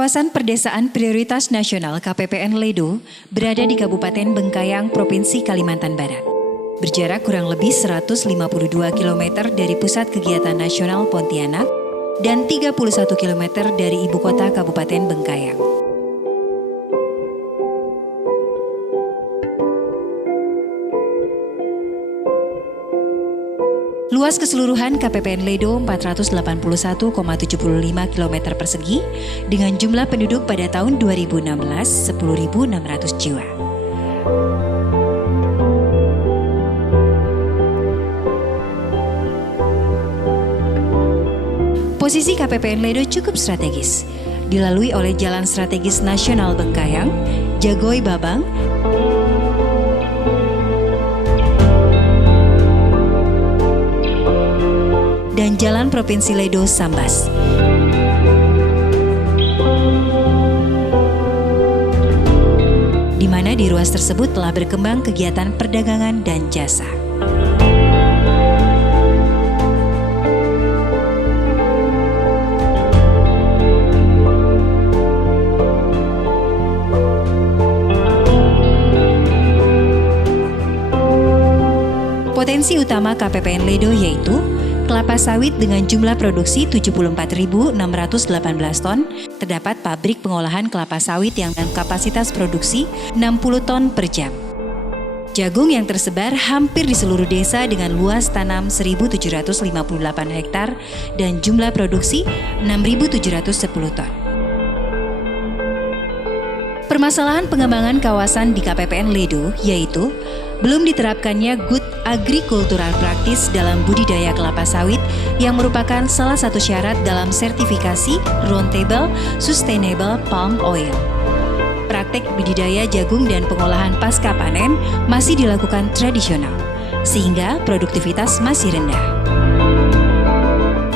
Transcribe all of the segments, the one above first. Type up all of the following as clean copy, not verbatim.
Kawasan Perdesaan Prioritas Nasional KPPN Ledo berada di Kabupaten Bengkayang, Provinsi Kalimantan Barat. Berjarak kurang lebih 152 km dari pusat kegiatan nasional Pontianak dan 31 km dari ibu kota Kabupaten Bengkayang. Luas keseluruhan KPPN Ledo 481,75 km persegi dengan jumlah penduduk pada tahun 2016 10.600 jiwa. Posisi KPPN Ledo cukup strategis, dilalui oleh Jalan Strategis Nasional Bengkayang, Jagoy Babang, dan Jalan Provinsi Ledo Sambas. Di mana di ruas tersebut telah berkembang kegiatan perdagangan dan jasa. Potensi utama KPPN Ledo yaitu kelapa sawit dengan jumlah produksi 74.618 ton, terdapat pabrik pengolahan kelapa sawit yang dengan kapasitas produksi 60 ton per jam. Jagung yang tersebar hampir di seluruh desa dengan luas tanam 1.758 hektar dan jumlah produksi 6.710 ton. Permasalahan pengembangan kawasan di KPPN Ledo yaitu belum diterapkannya good agrikultural praktis dalam budidaya kelapa sawit yang merupakan salah satu syarat dalam sertifikasi Roundtable Sustainable Palm Oil. Praktek budidaya jagung dan pengolahan pasca panen masih dilakukan tradisional, sehingga produktivitas masih rendah.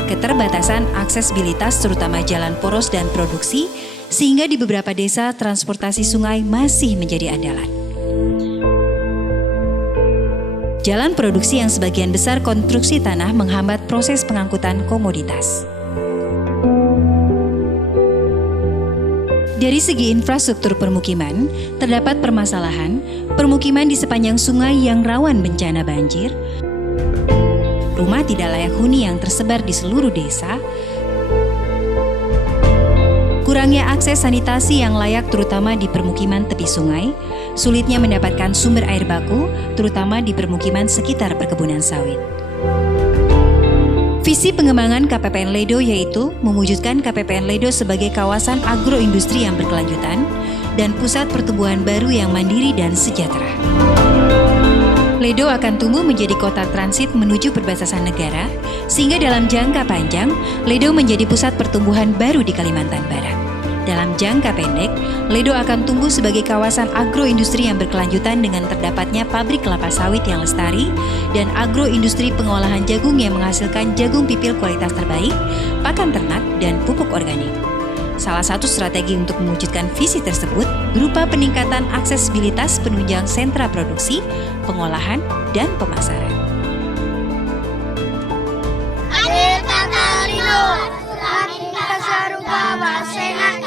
Keterbatasan aksesibilitas terutama jalan poros dan produksi, sehingga di beberapa desa transportasi sungai masih menjadi andalan. Jalan produksi yang sebagian besar konstruksi tanah menghambat proses pengangkutan komoditas. Dari segi infrastruktur permukiman, terdapat permasalahan permukiman di sepanjang sungai yang rawan bencana banjir, rumah tidak layak huni yang tersebar di seluruh desa, kurangnya akses sanitasi yang layak terutama di permukiman tepi sungai, sulitnya mendapatkan sumber air baku terutama di permukiman sekitar perkebunan sawit. Visi pengembangan KPPN Ledo yaitu mewujudkan KPPN Ledo sebagai kawasan agroindustri yang berkelanjutan dan pusat pertumbuhan baru yang mandiri dan sejahtera. Ledo akan tumbuh menjadi kota transit menuju perbatasan negara, sehingga dalam jangka panjang, Ledo menjadi pusat pertumbuhan baru di Kalimantan Barat. Dalam jangka pendek, Ledo akan tumbuh sebagai kawasan agroindustri yang berkelanjutan dengan terdapatnya pabrik kelapa sawit yang lestari dan agroindustri pengolahan jagung yang menghasilkan jagung pipil kualitas terbaik, pakan ternak, dan pupuk organik. Salah satu strategi untuk mewujudkan visi tersebut berupa peningkatan aksesibilitas penunjang sentra produksi, pengolahan, dan pemasaran. Adil Takalino, Laki Kasaruga Wasena